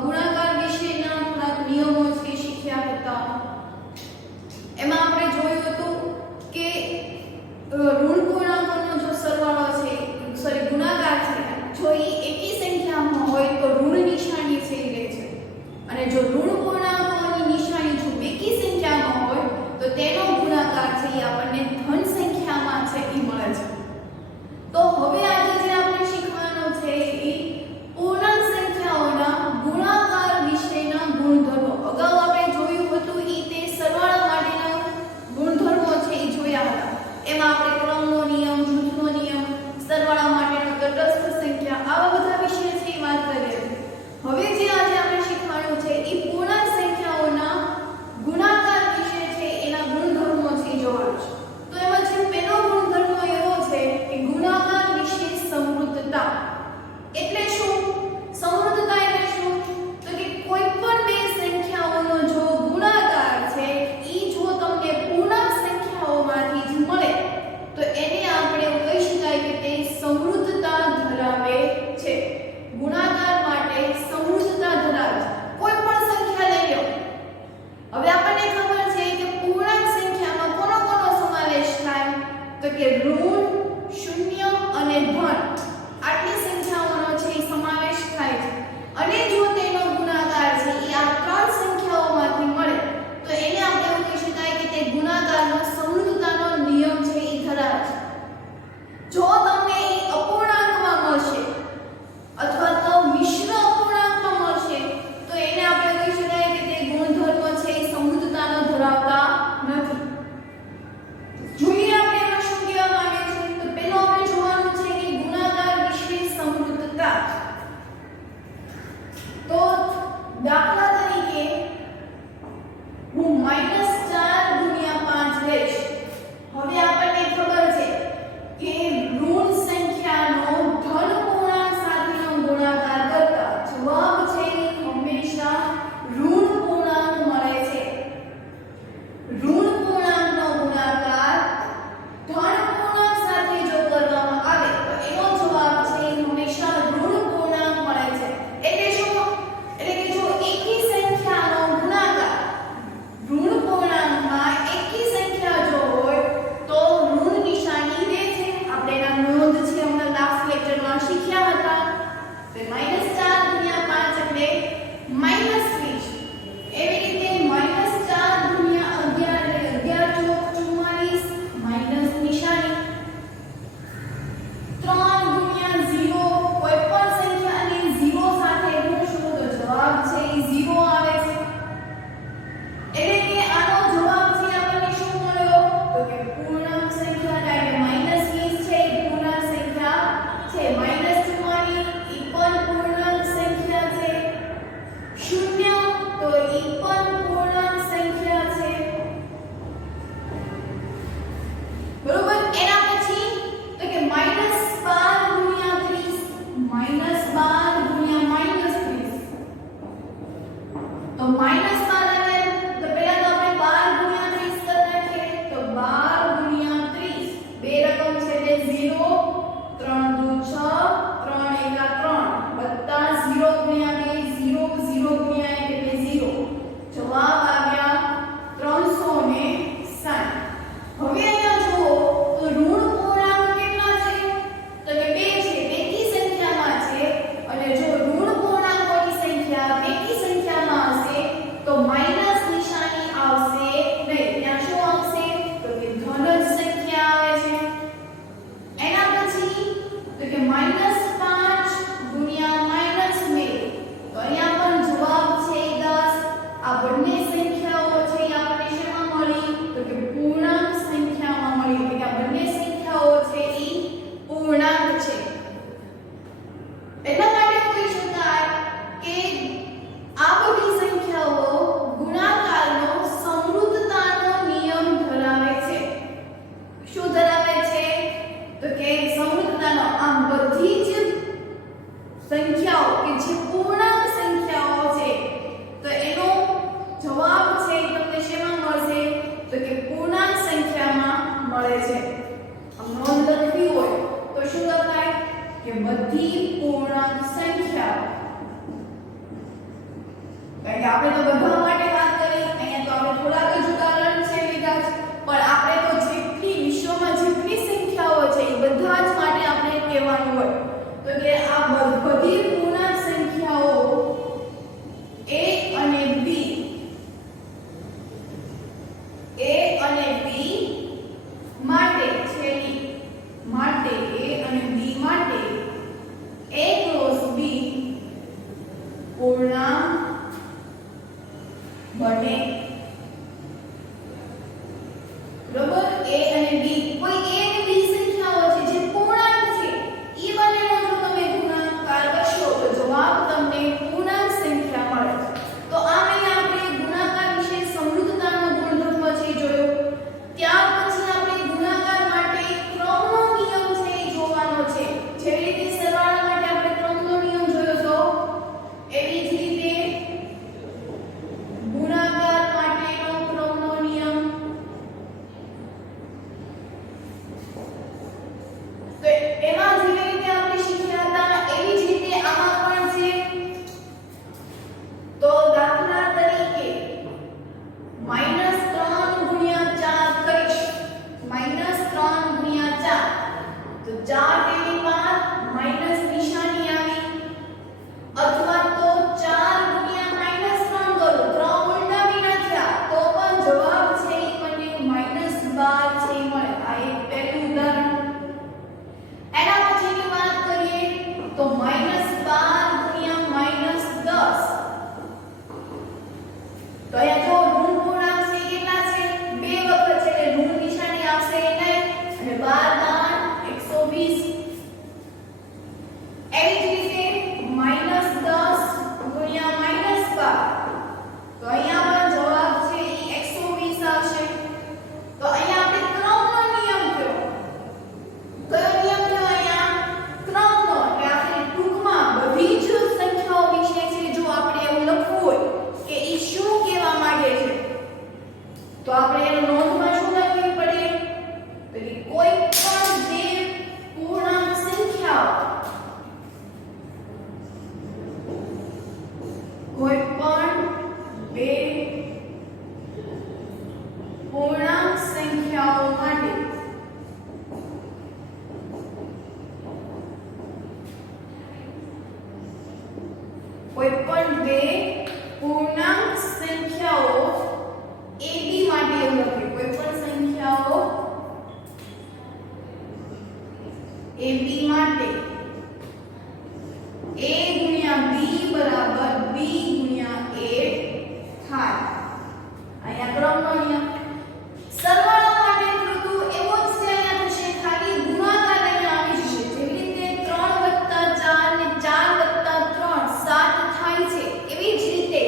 ગુણાકાર વિશેના થોડાક નિયમો છે શીખ્યા હતા. એમાં આપણે જોયું હતું કે ઋણ પૂર્ણાંકોનો જો સરવાળો છે ગુણાકાર છે, જો એ એકી સંખ્યામાં હોય તો ઋણ નિશાની છે એ રહે છે, અને જો ઋણ પૂર્ણાંકોની નિશાની જો બેકી સંખ્યામાં હોય તો તેનો ગુણાકાર છે એ આપણને ધન સંખ્યામાં છે એ મળે છે. તો હવે આજે જે આપણે શીખવાનું છે એ પૂર્ણાંક સંખ્યાઓના ગુણાકાર વિશેના ગુણધર્મો. અગાઉ આપણે જોયું હતું એ તે સરવાળા માટેના ગુણધર્મો છે એ જોયા હતા. એમાં આપણે ક્રમનો નિયમ, જૂથનો નિયમ, સરવાળા માટેનો તટસ્થ સંખ્યા, આવા બધા વિશે છે એ વાત કરી હતી. હવે જે આજે આપણે શીખવાનું છે એ પૂર્ણાંક સંખ્યાઓના ગુણાકાર વિશે છે એના ગુણધર્મો છે એ જોવાનું છે. તો એમાં જે પહેલો ગુણધર્મ એવો છે કે ગુણાકાર વિશે સમૃદ્ધતા. એટલે શું? સમૃદ્ધતા એટલે શું? તો કે કોઈ પણ બે સંખ્યાઓનો જો ગુણાકાર છે ઈ જો તમને પૂર્ણાંક સંખ્યાઓમાંથી જ મળે તો એને આપણે કહી શકાય કે તે સમૃદ્ધતા ધરાવે છે. ગુણાકાર માટે સમૃદ્ધતા ધરાવે છે. કોઈ પણ સંખ્યા લઈ લો. હવે આપણને ખબર છે કે પૂર્ણાંક સંખ્યામાં કોનો કોનો સમાવેશ થાય? તો કે ઋણ, શૂન્ય અને ધન. આટલી સંખ્યાઓનો છે એ સમાવેશ થાય છે. અને જો તેનો ગુણાકાર છે એ આ ત્રણ સંખ્યાઓમાંથી મળે તો એને આપણે એવું કહી શકાય કે તે ગુણાકારનો સમૃદ્ધતાનો નિયમ છે એ ધરાવે છે. જો તમને એ અપૂર્ણાંકમાં મળશે અથવા તો મિશ્ર અપૂર્ણાંકમાં મળશે તો એને આપણે કહી શકાય કે તે ગુણધર્મ છે એ સમૃદ્ધતાનો ધરાવતા નથી. જોઈએ આપણે એમાં શું કહેવા માંગે છે. તો પહેલો આપણે જોવાનું છે કે ગુણાકાર વિશે સમૃદ્ધતા. તો દાખલા તરીકે હું -4 ગુણ્યા 5 લઈશ. હવે આપણને ખબર છે કે ઋણ સંખ્યાનો ધન પૂર્ણાંક સાથેનો ગુણાકાર કરતા જવાબ છે એ હંમેશા ઋણ પૂર્ણાંક મળે છે. ઋણ પૂર્ણાંકનો ગુણાકાર ધન પૂર્ણાંક સાથે જો કરવામાં આવે તો એનો જવાબ છે એ હંમેશા ઋણ પૂર્ણાંક મળે છે. એટલે શું? એટલે કે જો એકી સંખ્યાનો ગુણાકાર ઋણ પૂર્ણાંકમાં એકી સંખ્યા જો હોય તો ઋણ નિશાની રહે છે. આપણે એના નોંધ છે હમણાં લાસ્ટ લેક્ચરમાં શીખ્યા હતા. તો -4 ગુણ્યા 5 એટલે -20. એવી રીતે -4 ગુણ્યા 11 એટલે 11 ચોક 44 માઈનસ નિશાની. 3 ગુણ્યા 0 કોઈ પણ સંખ્યાને 0 સાથે ગુણશો તો જવાબ છે એ 0 આવે છે. એટલે કે આનો જવાબ છે આપણને શું મળ્યો? તો કે પૂર્ણાંક સંખ્યા એટલે -20 છે એ પૂર્ણાંક સંખ્યા છે. -44 ઈ પણ પૂર્ણાંક સંખ્યા છે. 0 તો ઈ પણ પૂર્ણાંક સંખ્યા છે. બરોબર. એના પછી તો કે -12 ગુણ્યા 30 -12 ગુણ્યા -30 તો -12 અને તો પહેલા તો આપણે 12 ગુણ્યા 30 કરી નાખીએ. તો 12 ગુણ્યા 30 બે રકમ છે એટલે 0 3 દુ 6 3 એકા 3 વત્તા 0 ગુણ્યા 2 0 0 ગુણ્યા 1 એટલે 0. જવાબ આવ્યા 360. હવે અહીંયા જુઓ તો ઋણ પૂર્ણાંક કેટલા છે? તો કે 2 છે. બેકી સંખ્યામાં છે. અને જો ઋણ પૂર્ણાંકોની સંખ્યા બેકી સંખ્યામાં હશે તો માઈનસ નિશાની આવશે નહીં. ત્યાં શું આવશે? તો કે ધન જ સંખ્યા આવે છે. એના પછી તો કે -5 ગુણ્યા -2 તો અહીંયા પણ જવાબ છે 10. આ બંને સંખ્યાઓ છે એ આપણે શેમાં મળી? તો કે પૂર્ણાંક સંખ્યામાં મળી. એટલે કે આ બંને સંખ્યાઓ છે એ પૂર્ણાંક છે. એટલા માટે કહી શકાય કે આ બધી સંખ્યાઓ ગુણાકારનો સમૃદ્ધતાનો નિયમ ધરાવે છે. શું ધરાવે છે? તો કે સમૃદ્ધતાનો. આમ બધી જ સંખ્યાઓ કે જે પૂર્ણાંક સંખ્યાઓ છે તો એનો જવાબ છે એ તમને શેમાં મળશે? તો કે પૂર્ણાંક સંખ્યામાં મળે છે. આમ નોંધ લખવી હોય તો શું લખાય? કે બધી પૂર્ણાંક સંખ્યાઓ કારણ કે આપણે તો બધા માટે વાત કરી, અહીંયા તો આપણે થોડાક જ ઉદાહરણ છે લીધા છે, પણ આપણે તો જેટલી વિશ્વમાં જેટલી સંખ્યાઓ છે એ બધા જ માટે આપણે કહેવાનું હોય તો કે આ બધી પૂર્ણાંક સંખ્યાઓ a અને b માટે છેલ્લી માટે a અને b માટે a ક્રોસ b પૂર્ણાંક બને. બરોબર, a અને b કોઈ a અને b સંખ્યાઓ છે જે પૂર્ણાંક છે ઈ બંનેનો જો તમે ગુણાકાર કરશો તો જવાબ તમને પૂર્ણાંક સંખ્યા મળે. તો આ મેં આપણે ગુણાકાર વિશે સમૃદ્ધતાનો ગુણધર્મ છે જોયો. ત્યાર પછી આપણે ગુણાકાર માટે ક્રમનો નિયમ છે એ જોવાનો છે. જેવી રીતે સરવાળા માટે આપણે ક્રમનો નિયમ જોયો તો એવી જ રીતે ગુણાકાર માટેનો ક્રમનો નિયમ. તો એમાં જેવી રીતે આપણે શીખ્યા હતા એવી જ રીતે આમાં પણ છે. તો દાખલા તરીકે -3 ગુણ્યા 4 કરીશ. -3 ગુણ્યા 4 તો 4 તેની 5 માઈનસ નિશાની આવી. અથવા તો 4 ગુણ્યા -3 કરું, 3 ઉલટાવી નાખ્યા તો પણ જવાબ છે ઈ મને -12 છે મળે. આ એક પહેલું ઉદાહરણ. એના પછીની વાત કરીએ તો -12 ગુણ્યા -10 તો અહીંયા જો ઋણ પૂર્ણાંક છે કેટલા છે? 2 વખત છે એટલે ઋણ નિશાની આવશે નહીં અને 12 120. એવી જ રીતે -10 ગુણ્યા -12 તો અહીંયા પણ જવાબ છે ઈ 120 આવશે. તો અહીંયા આપણે ક્રમનો નિયમ કયો નિયમ કયો અહીંયા? ક્રમનો. એટલે આપણે ટૂંકમાં બધી જ સંખ્યાઓ વિશે છે જો આપણે એવું લખવું હોય કે ઈ શું કહેવા માંગે છે તો આપણે એનો નોંધમાં શું લખવી પડે તો કે કોઈ પણ બે પૂર્ણાંક સંખ્યાઓ કોઈ પણ બે પૂર્ણાંક સંખ્યાઓ માટે કોઈ પણ બે પૂર્ણાંક સંખ્યાઓ ab માટે એવું લખે. કોઈ પણ સંખ્યાઓ ab માટે a ગુણ્યા b બરાબર b ગુણ્યા a થાય. અહીંયા ક્રમનો નિયમ. સરવાળા માટે તો એવો જ છે. અહીંયા થશે ખાલી ગુણાકાર અહીંયા આવી જશે. જેવી રીતે 3 + 4 ને 4 + 3 7 થાય છે એવી જ રીતે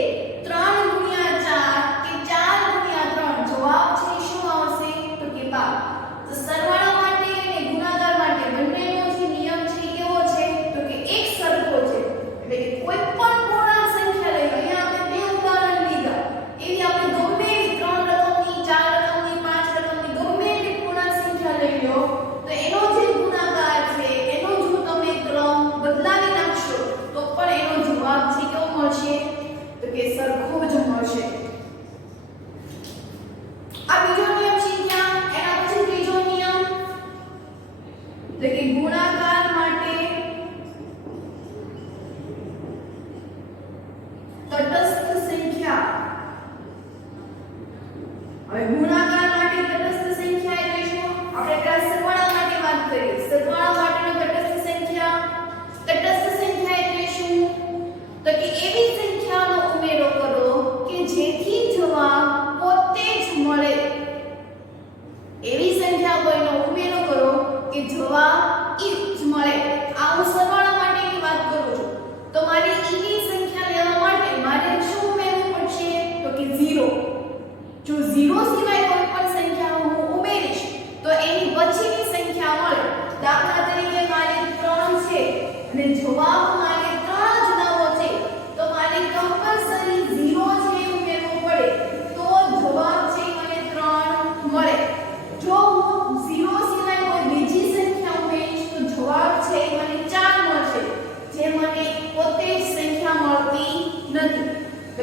3 ગુણ્યા 4 કે 4 ગુણ્યા 3 જવાબ છે શું આવશે તો કે 12. તો સરવાળા માટે અને ગુણાકાર માટે બંનેનો જે નિયમ છે કેવો છે તો કે એક સરખો છે. એટલે કે કોઈ પણ પૂર્ણાંક સંખ્યા લઈ લો. અહીંયા આપણે બે ઉદાહરણ લીધા. એવી આપણે ગમે એવી 3 રકમની 4 રકમની 5 રકમની ગમે એવી પૂર્ણાંક સંખ્યા લઈ લો તો એનો જે ગુણાકાર છે એનો જો તમે ક્રમ બદલાવી નાખશો તો પણ એનો જવાબ છે કેવો મળશે તો કે સરખો જ મળશે. આ બીજો નિયમ શીખ્યા. એના પછી ત્રીજો નિયમ તો કે ગુણાકાર માટે તટસ્થ સંખ્યા. હવે ગુણાકાર માટે તટસ્થ સંખ્યા એટલે શું? આપણે પેલા સરવાળા માટે વાત કરી. સરવાળા માટેનો તટસ્થ સંખ્યા એટલે શું તો કે એવી સંખ્યાનો ઉમેરો કરો કે જેથી જવાબ પોતે જ મળે. એવી સંખ્યા કોઈનો ઉમેરો કરો કે જવાબ ઈ જ મળે. આ હું સરવાળા માટેની વાત કરું છું. તો મારે ઈની સંખ્યા લેવા માટે મારે શું ઉમેરવું પડશે તો કે 0. જો 0 સિવાય કોઈ પણ સંખ્યા હું ઉમેરીશ તો એની પછીની સંખ્યા મળે. દાખલા તરીકે મારે 3 છે અને જવાબ મારે 3 જ નવો છે તો મારે કમ્પલસરી 0 છે ઉમેરવું પડે તો જવાબ છે મને 3 મળે. જો હું 0 સિવાય કોઈ બીજી સંખ્યા ઉમેરીશ તો જવાબ છે મને 4 મળશે જે મને પોતે જ સંખ્યા મળતી નથી. તો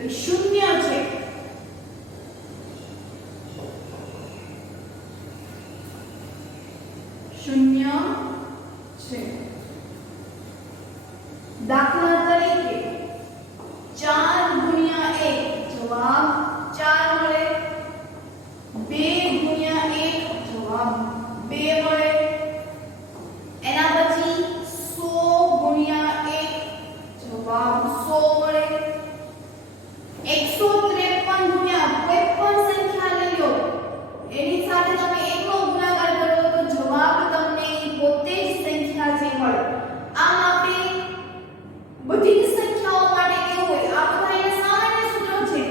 કે શૂન્ય છે. શૂન્ય છે. દાખલા તરીકે 4 ગુણ્યા 1 જવાબ 4 મળે. 2 ગુણ્યા 1 જવાબ 2 મળે. એના પછી 100 ગુણ્યા 1 જવાબ 100 મળે. 153 ગુણ્યા કોઈ પણ સંખ્યા લઈ લો એની સાથે તમે એકનો ગુણાકાર કરો તો જવાબ તમને પોતે જ સંખ્યા છે મળે. આમ આપણે બધી જ સંખ્યાઓ માટે કેવું હોય આ બધા એના સામાન્ય સૂત્રો છે.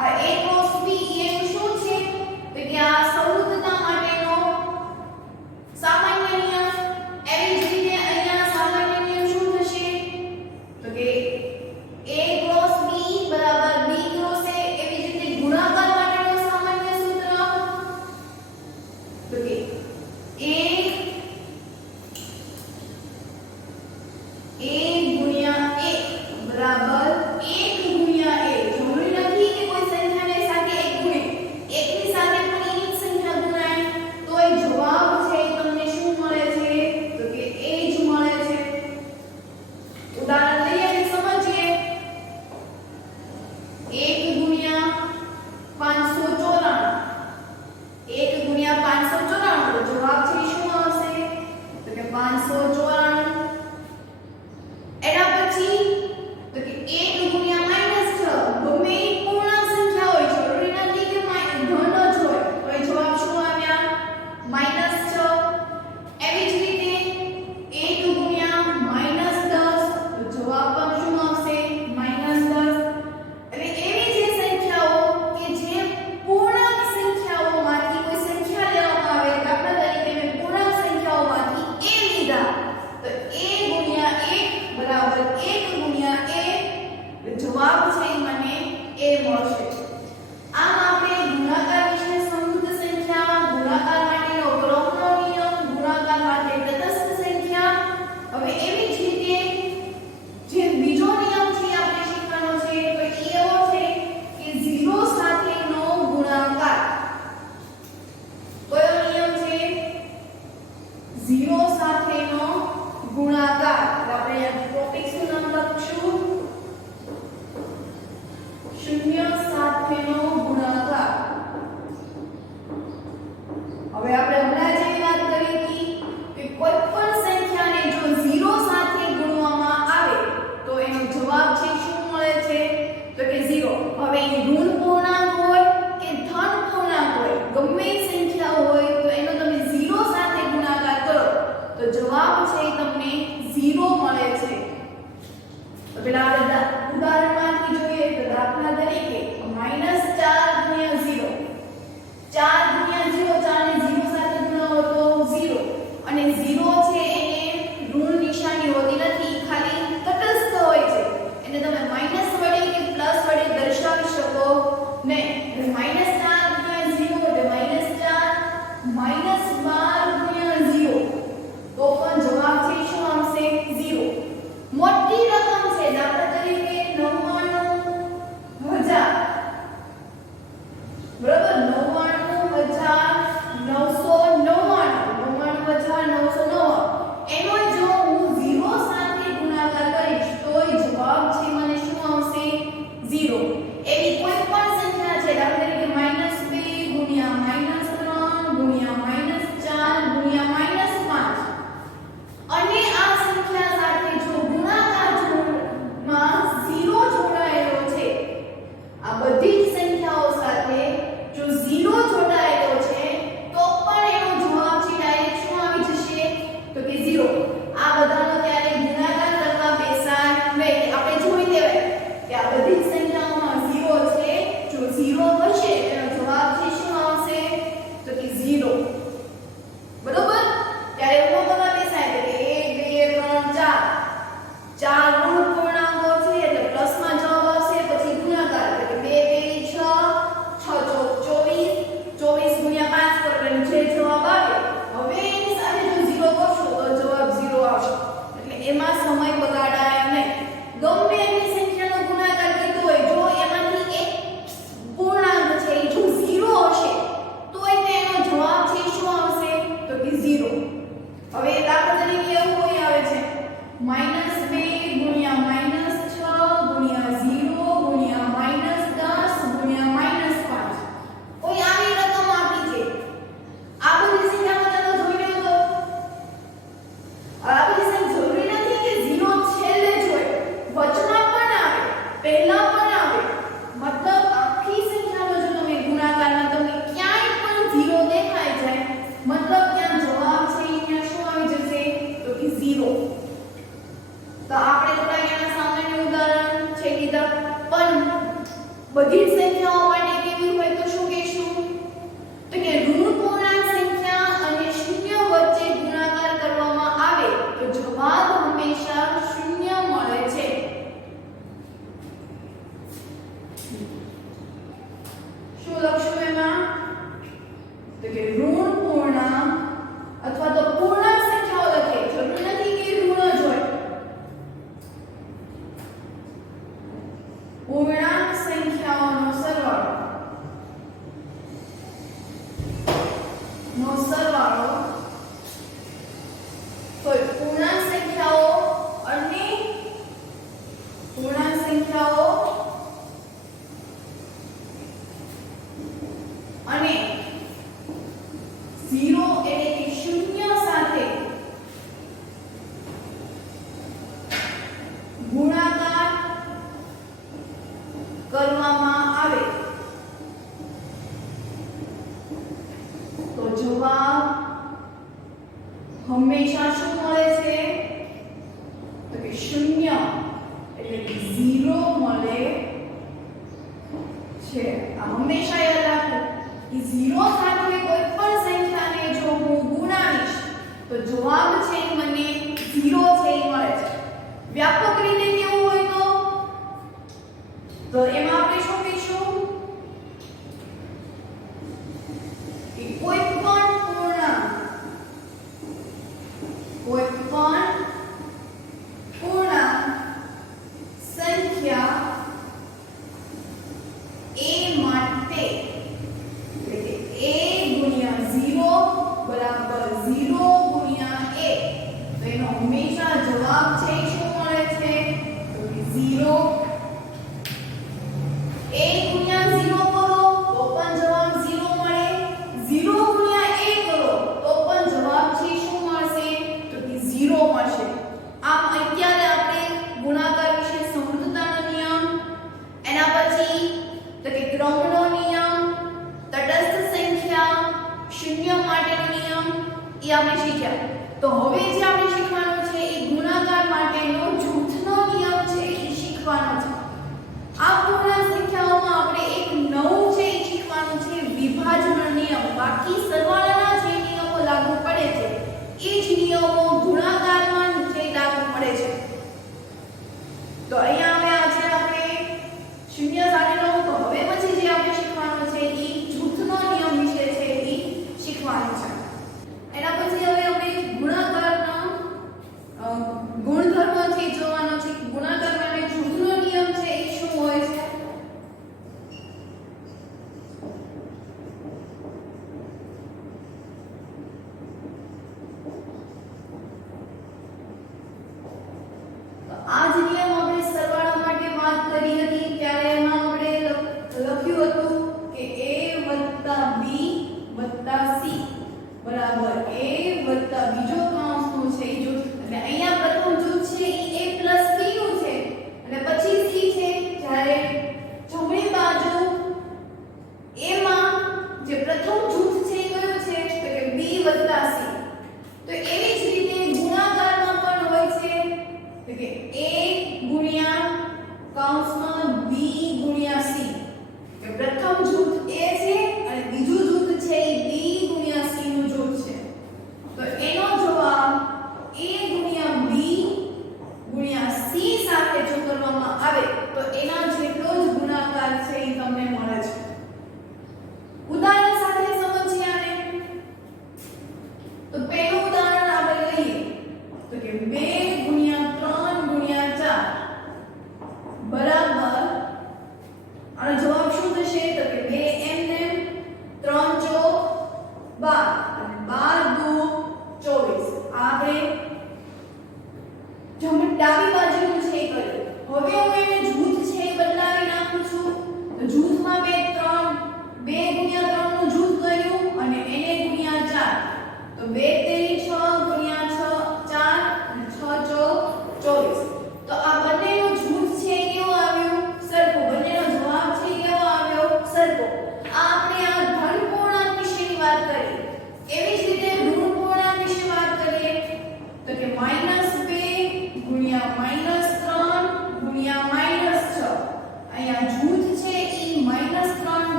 આ a ક્રોસ b એ શું છે તો કે આ સમૃદ્ધતા માટેનો સામાન્ય નિયમ. એવી જ રીતે અહીંયા સામાન્ય નિયમ શું થશે તો કે a ક્રોસ b બરાબર b ક્રોસ a. એવી જ રીતે ગુણાકાર માટેનો સામાન્ય સૂત્ર તો કે a ગુણ્યા 1 બરાબર 1 ગુણ્યા a. જરૂરી નથી કે કોઈ સંખ્યાને સાથે 1 ગુણે. 1 ની સાથે પણ એની જ સંખ્યા ગુણાય તોય જવાબ છે તમને શું મળે છે તો કે a જ મળે છે. ઉદાહરણ લઈએ અને સમજીએ. 1 ગુણ્યા 594 1 ગુણ્યા 594 તો જવાબ છે શું આવશે તો કે 594. એના પછી તો કે 1 ગુણ્યા -6 ગમે એ પૂર્ણાંક સંખ્યા હોય જરૂરી નથી કે ધન જ હોય તો એ જવાબ શું આવ્યા -6. એવી જ રીતે 1 ગુણ્યા -10 તો જવાબ પણ શું આવશે -10. એટલે એવી જે સંખ્યાઓ કે જે પૂર્ણાંક સંખ્યાઓમાંથી કોઈ સંખ્યા લેવામાં આવે દાખલા તરીકે મેં પૂર્ણાંક સંખ્યાઓમાંથી a લીધા તો a ગુણ્યા 1 બરાબર 1 ગુણ્યા a જવાબ છે મને a મળશે. આમ આપણે ગુણાકાર વિશે સમૃદ્ધ સંખ્યા, ગુણાકાર માટેનો ક્રમનો નિયમ, ગુણાકાર માટે તટસ્થ સંખ્યા. હવે એવી જ રીતે જે બીજો નિયમ છે આપણે શીખવાનો છે તો એ એવો છે કે 0 સાથેનો ગુણાકાર. કયો નિયમ છે 0 સાથેનો ગુણાકાર. આપણે આ ટોપિક નું નામ લખશું 0 સાથેનો ગુણાકાર. હવે આપણે હમણાં જ એવી વાત કરી હતી કે કોઈ પણ સંખ્યાને જો 0 સાથે ગુણવામાં આવે તો એનો જવાબ છે શું મળે છે તો કે 0. હવે એ ઋણ પૂર્ણાંક હોય કે ધન પૂર્ણાંક હોય ગમે એ સંખ્યા હોય તો એનો તમે 0 સાથે ગુણાકાર કરો તો જવાબ છે તમને 0 મળે છે. તો પેલા આપણે ઉદાહરણમાંથી જોઈએ તો દાખલા તરીકે -4 ગુણ્યા 0 4 ગુણ્યા 0 4 ને 0 સાથે ગુણાવો તો 0 અને 0 છે એને ઋણ નિશાની હોતી નથી ખાલી તટસ્થ હોય છે. એને તમે માઈનસ વડે કે પ્લસ વડે દર્શાવી શકો નહીં. એટલે -4 ગુણ્યા 0 એટલે -4 -12 ગુણ્યા 0 તો પણ જવાબ છે શું આવશે 0. મોટી રકમ છે દાખલા તરીકે બધી જ સંખ્યાઓ માટે કેવી હોય તો શું કહેશું તો કે ઋણ પૂર્ણાંક સંખ્યા અને શૂન્ય વચ્ચે ગુણાકાર કરવામાં આવે તો જવાબ હંમેશા શૂન્ય મળે છે. શું લખશું એમાં તો કે ઋણ પૂર્ણાંક અથવા તો પૂર્ણાંક સંખ્યાઓ લખે જરૂર નથી કે ઋણ જ હોય. પૂર્ણાંક સંખ્યાઓનો સરવાળો તો પૂર્ણાંક સંખ્યાઓ અને 0 એટલે કે શૂન્ય સાથે ગુણાકાર કરવામાં આવે તો જવાબ હંમેશા શું મળે છે તો કે શૂન્ય એટલે કે 0 મળે છે. આ હંમેશા યાદ રાખો કે 0 સાથે કોઈ પણ સંખ્યાને જો હું ગુણાવીશ તો જવાબ છે મને 0 છે એ મળે છે. વ્યાપક રીતે કેવું હોય તો એમાં આપણે શું કહીશું કે કોઈ પણ પૂર્ણાંક સંખ્યા a માટે એટલે કે a ગુણ્યા 0 બરાબર 0 ગુણ્યા a તો એનો હંમેશા જવાબ છે શું મળે છે તો કે 0. a ગુણ્યા 0 કરો તો પણ જવાબ 0 મળે. 0 ગુણ્યા a કરો તો પણ જવાબ છે શું મળશે તો કે 0 મળશે. આમ અત્યારે આપણે ગુણાકાર વિશે સમૃદ્ધતાનો નિયમ, એના પછી તો કે ક્રમનો નિયમ, તટસ્થ સંખ્યા, શૂન્ય માટેનો નિયમ એ આપણે શીખ્યા. તો હવે જે આપણે શીખવાનું છે એ ગુણાકાર માટેનો જૂથનો નિયમ છે એ શીખવાનો છે. આ પૂર્ણાંક સંખ્યાઓમાં આપણે એક નવું છે એ શીખવાનું છે વિભાજનનો નિયમ. બાકી સરવાળાના જે નિયમો લાગુ પડે છે એ જ નિયમો ગુણાકારમાં જે લાગુ પડે છે. તો અહીંયા હવે આજે આપણે શૂન્ય સાથેનો તો હવે પછી જે આપણે શીખવાનું છે એ જૂથનો નિયમ વિશે છે એ શીખવાનું છે. એના પછી હવે આપણે ગુણાકારના ગુણધર્મોથી જોવાનો છે કે ગુણાકાર માટે જૂથનો નિયમ છે એ શું હોય છે. તો આ જ નિયમ આપણે સરવાળા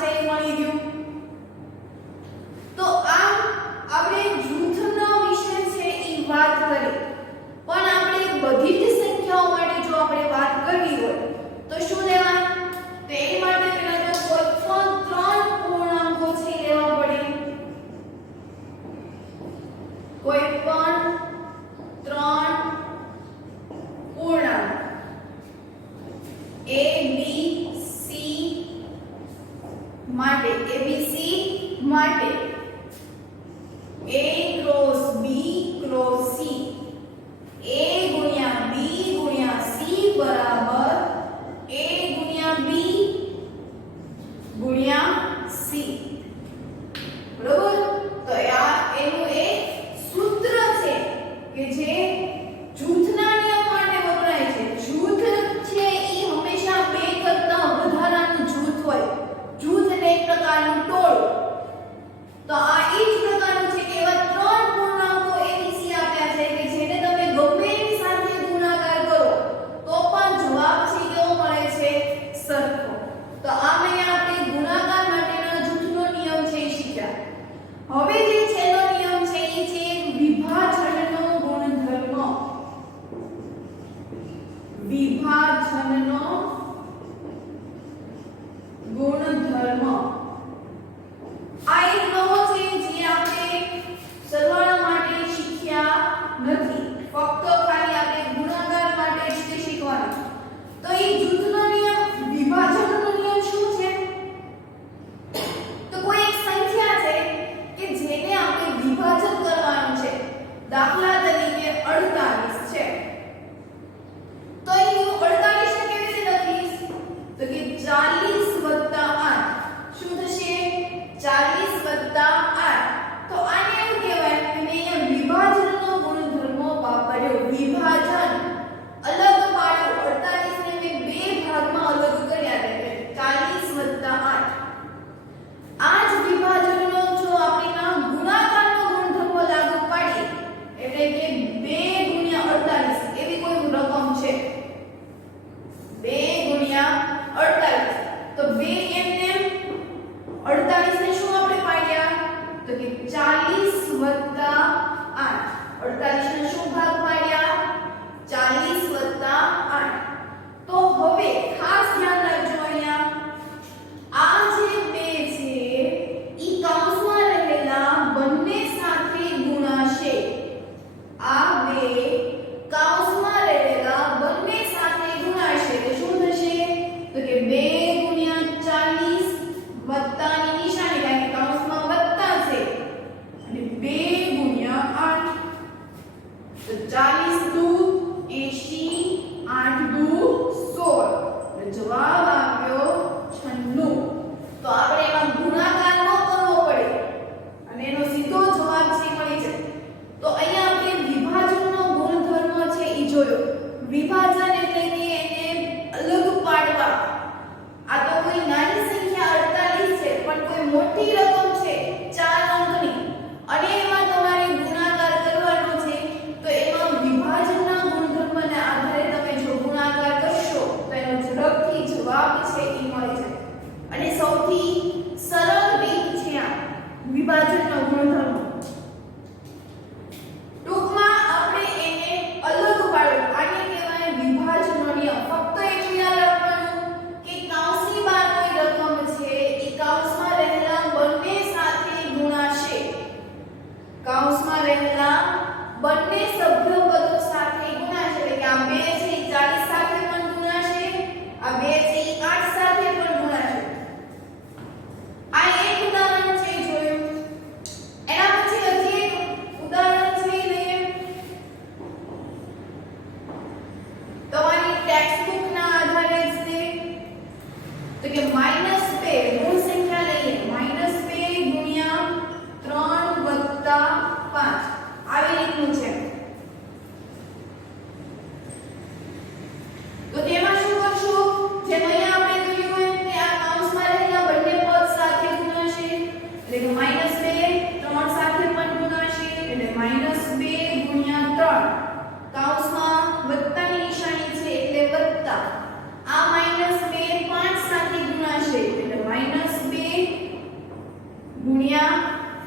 છે એ મળી ગયું. તો આમ આપણે જૂથનો વિષય છે એ વાત કરી, પણ આપણે બધી જ સંખ્યાઓ માટે જો આપણે વાત કરવી હોય તો શું લેવાનું? તો એ માટે પહેલા તો કોઈ પણ 3 પૂર્ણાંકો છે લેવા પડે. કોઈ પણ 3 પૂર્ણાંક a b c માટે a cross b cross c a ગુણ્યા b ગુણ્યા c બરાબર a ગુણ્યા b ગુણ્યા c. બરોબર? તો આ એનું એક સૂત્ર છે કે જે જૂથના નિયમ માટે વપરાય છે. જૂથ છે ઈ હંમેશા બે કરતા વધારાનું જૂથ હોય. જૂથ એટલે એક પ્રકારનું ટોળું. તો આ એ જ પ્રકારનું છે કે એવા 3 પૂર્ણાંકો abc આપ્યા છે કે જેને તમે ગમે એની સાથે ગુણાકાર કરો તો પણ જવાબ છે કેવો મળે છે? સરખો. તો આ મેં આપણે ગુણાકાર માટેના જૂથનો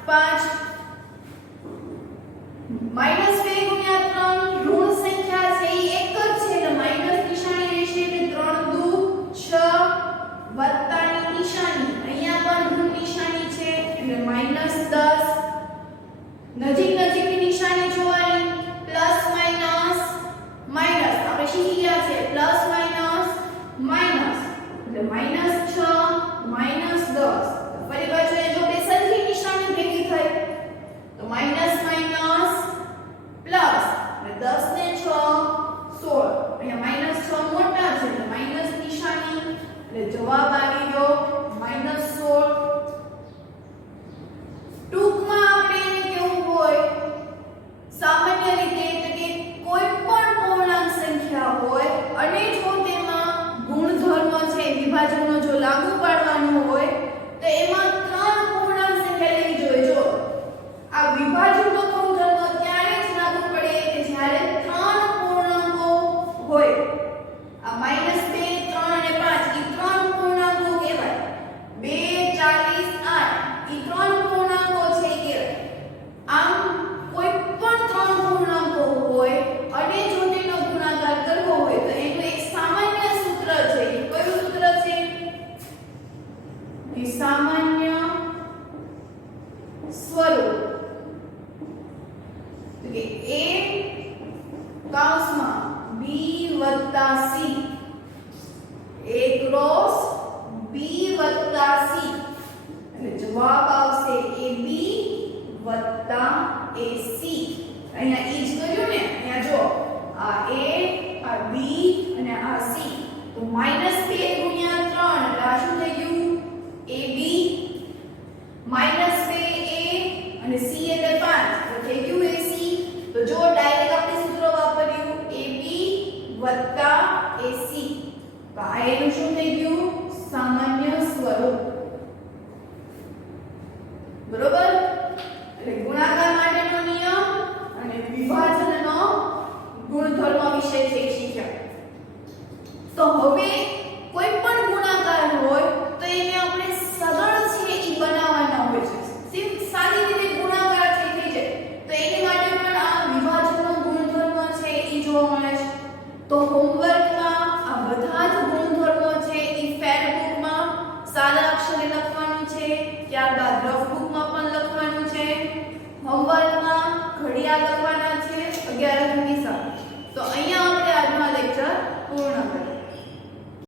5 -2 ગુણ્યા 3 ઋણ સંખ્યા છે એ એક જ છે એટલે માઈનસ નિશાની રહેશે એટલે 3 દુ 6 વત્તાની નિશાની અહીંયા પણ ઋણ નિશાની છે એટલે -10 નજીક નજીકની નિશાની જોવાની પ્લસ માઈનસ માઈનસ આપણે શીખી ગયા છે પ્લસ માઈનસ માઈનસ એટલે -6 -10 ફરી પાછું જો બે સરખી નિશાની ભેગી થઈ તો માઈનસ માઈનસ પ્લસ એટલે 10 ને 6 16 અહીંયા -6 મોટા છે એટલે માઈનસ નિશાની એટલે જવાબ આવી ગયો -16 ટૂંકમાં આપણે એને કેવું હોય સામાન્ય રીતે એટલે કે કોઈ પણ પૂર્ણાંક સંખ્યા હોય અને જો તેમાં ગુણધર્મ છે વિભાજનનો જો લાગુ પાડવાનો હોય તો એમાં ત્રણ પૂર્ણાંક સંખ્યા લેવી જોઈએ જો આ વિભાજનનો ગુણધર્મ ત્યારે જ લાગુ પડે કે જ્યારે ત્રણ પૂર્ણાંકો હોય આ -2 3 અને 5 એ ત્રણ પૂર્ણાંકો કહેવાય 2 40 8 એ ત્રણ પૂર્ણાંકો છે કહેવાય આમ કોઈ પણ ત્રણ પૂર્ણાંકો હોય અને જો તેનો ગુણાકાર કરવો હોય તો એનું એક સામાન્ય સૂત્ર છે કયું સૂત્ર છે કે સામાન્ય સ્વરૂપ તો કે a કૌંસમાં b + c a cross b + c એટલે જવાબ આવશે ab + ac અહીંયા ઈ જ કર્યું ને અહીંયા જો આ a આ b અને આ c તો -2 *